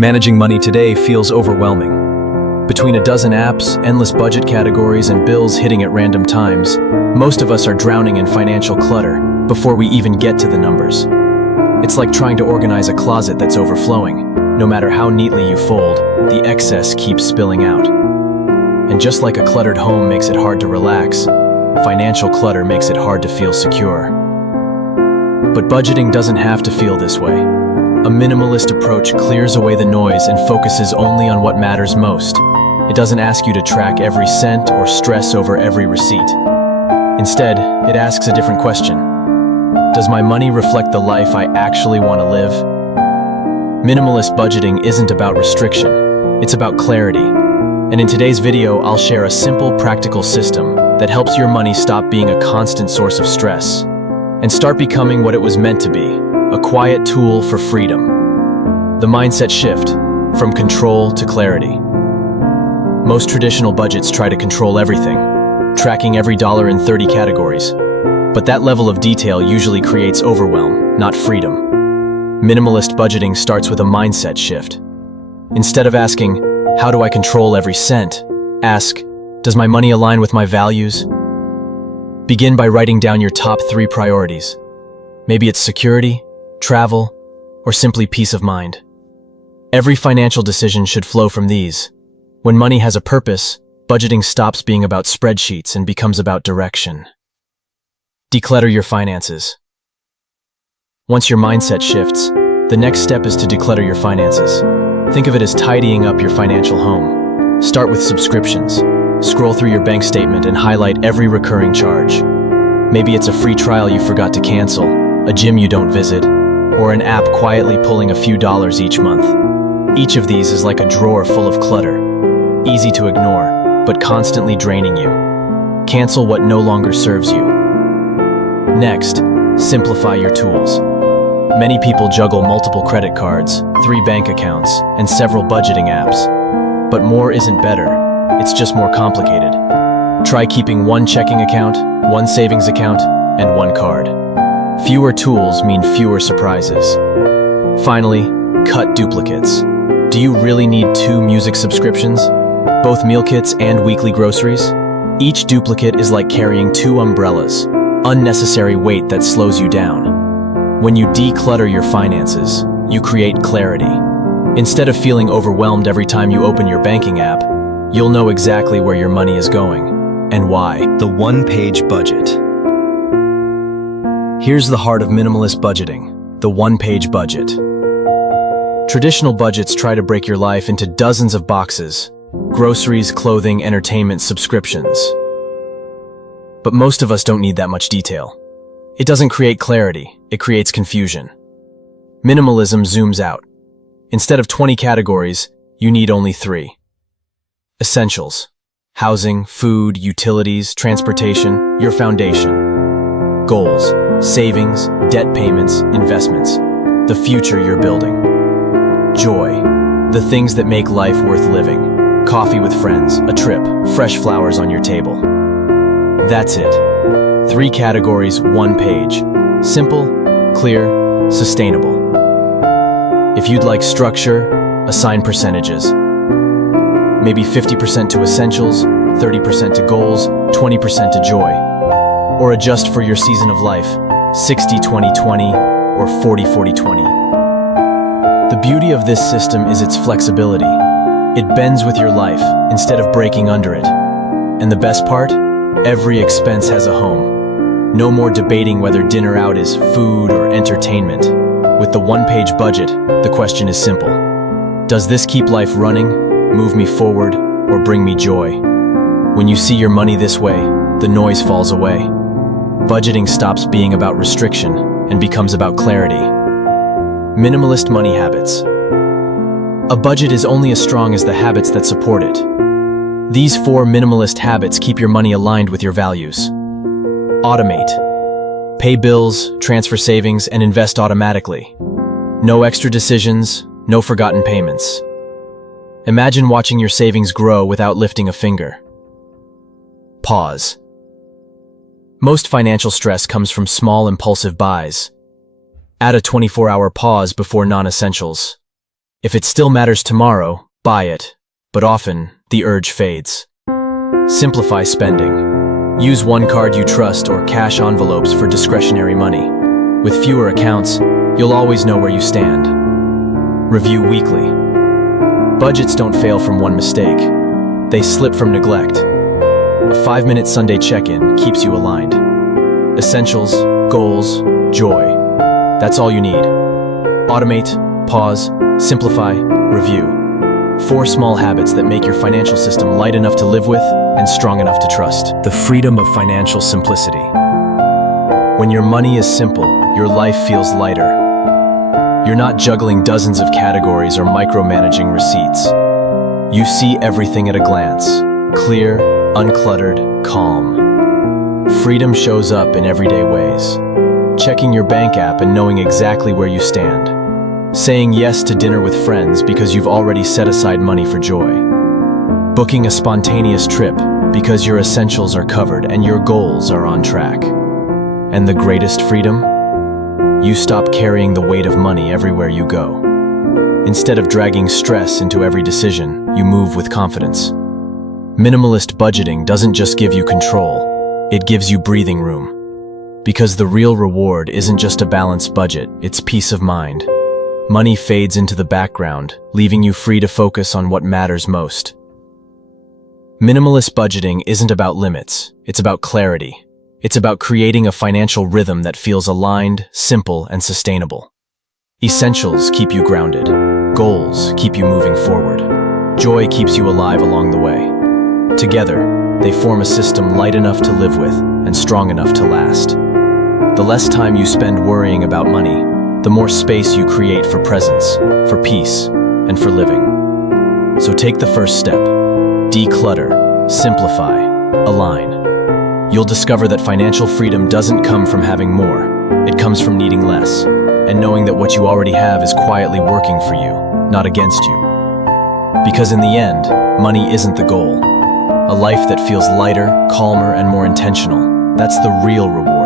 Managing money today feels overwhelming. Between a dozen apps, endless budget categories, and bills hitting at random times, most of us are drowning in financial clutter before we even get to the numbers. It's like trying to organize a closet that's overflowing. No matter how neatly you fold, the excess keeps spilling out. And just like a cluttered home makes it hard to relax, financial clutter makes it hard to feel secure. But budgeting doesn't have to feel this way. A minimalist approach clears away the noise and focuses only on what matters most. It doesn't ask you to track every cent or stress over every receipt. Instead, it asks a different question. Does my money reflect the life I actually want to live? Minimalist budgeting isn't about restriction, it's about clarity. And in today's video, I'll share a simple, practical system that helps your money stop being a constant source of stress and start becoming what it was meant to be. A quiet tool for freedom. The mindset shift from control to clarity. Most traditional budgets try to control everything, tracking every dollar in 30 categories. But that level of detail usually creates overwhelm, not freedom. Minimalist budgeting starts with a mindset shift. Instead of asking, how do I control every cent? Ask, does my money align with my values? Begin by writing down your top 3 priorities. Maybe it's security, travel, or simply peace of mind. Every financial decision should flow from these. When money has a purpose, budgeting stops being about spreadsheets and becomes about direction. Declutter your finances. Once your mindset shifts, the next step is to declutter your finances. Think of it as tidying up your financial home. Start with subscriptions. Scroll through your bank statement and highlight every recurring charge. Maybe it's a free trial you forgot to cancel, a gym you don't visit, or an app quietly pulling a few dollars each month. Each of these is like a drawer full of clutter, easy to ignore, but constantly draining you. Cancel what no longer serves you. Next, simplify your tools. Many people juggle multiple credit cards, 3 bank accounts, and several budgeting apps. But more isn't better, it's just more complicated. Try keeping 1 checking account, 1 savings account, and 1 card. Fewer tools mean fewer surprises. Finally, cut duplicates. Do you really need 2 music subscriptions? Both meal kits and weekly groceries? Each duplicate is like carrying 2 umbrellas, unnecessary weight that slows you down. When you declutter your finances, you create clarity. Instead of feeling overwhelmed every time you open your banking app, you'll know exactly where your money is going and why. The one-page budget. Here's the heart of minimalist budgeting, the one-page budget. Traditional budgets try to break your life into dozens of boxes: groceries, clothing, entertainment, subscriptions. But most of us don't need that much detail. It doesn't create clarity, it creates confusion. Minimalism zooms out. Instead of 20 categories, you need only 3. Essentials: housing, food, utilities, transportation, your foundation. Goals: savings, debt payments, investments, the future you're building. Joy: the things that make life worth living. Coffee with friends, a trip, fresh flowers on your table. That's it. 3 categories, 1 page. Simple, clear, sustainable. If you'd like structure, assign percentages. Maybe 50% to essentials, 30% to goals, 20% to joy. Or adjust for your season of life, 60-20-20 or 40-40-20. The beauty of this system is its flexibility. It bends with your life instead of breaking under it. And the best part? Every expense has a home. No more debating whether dinner out is food or entertainment. With the one-page budget, the question is simple. Does this keep life running, move me forward, or bring me joy? When you see your money this way, the noise falls away. Budgeting stops being about restriction and becomes about clarity. Minimalist money habits. A budget is only as strong as the habits that support it. These 4 minimalist habits keep your money aligned with your values. Automate. Pay bills, transfer savings, and invest automatically. No extra decisions, no forgotten payments. Imagine watching your savings grow without lifting a finger. Pause. Most financial stress comes from small impulsive buys. Add a 24-hour pause before non-essentials. If it still matters tomorrow, buy it, but often the urge fades. Simplify spending. Use one card you trust or cash envelopes for discretionary money. With fewer accounts, you'll always know where you stand. Review weekly. Budgets don't fail from one mistake. They slip from neglect. A 5-minute Sunday check-in keeps you aligned. Essentials, goals, joy. That's all you need. Automate, pause, simplify, review. 4 small habits that make your financial system light enough to live with and strong enough to trust. The freedom of financial simplicity. When your money is simple, your life feels lighter. You're not juggling dozens of categories or micromanaging receipts. You see everything at a glance. Clear, uncluttered, calm. Freedom shows up in everyday ways. Checking your bank app and knowing exactly where you stand. Saying yes to dinner with friends because you've already set aside money for joy. Booking a spontaneous trip because your essentials are covered and your goals are on track. And the greatest freedom? You stop carrying the weight of money everywhere you go. Instead of dragging stress into every decision, you move with confidence. Minimalist budgeting doesn't just give you control, it gives you breathing room. Because the real reward isn't just a balanced budget, it's peace of mind. Money fades into the background, leaving you free to focus on what matters most. Minimalist budgeting isn't about limits, it's about clarity. It's about creating a financial rhythm that feels aligned, simple, and sustainable. Essentials keep you grounded. Goals keep you moving forward. Joy keeps you alive along the way. Together, they form a system light enough to live with and strong enough to last. The less time you spend worrying about money, the more space you create for presence, for peace, and for living. So take the first step. Declutter, simplify, align. You'll discover that financial freedom doesn't come from having more. It comes from needing less, and knowing that what you already have is quietly working for you, not against you. Because in the end, money isn't the goal. A life that feels lighter, calmer, and more intentional, that's the real reward.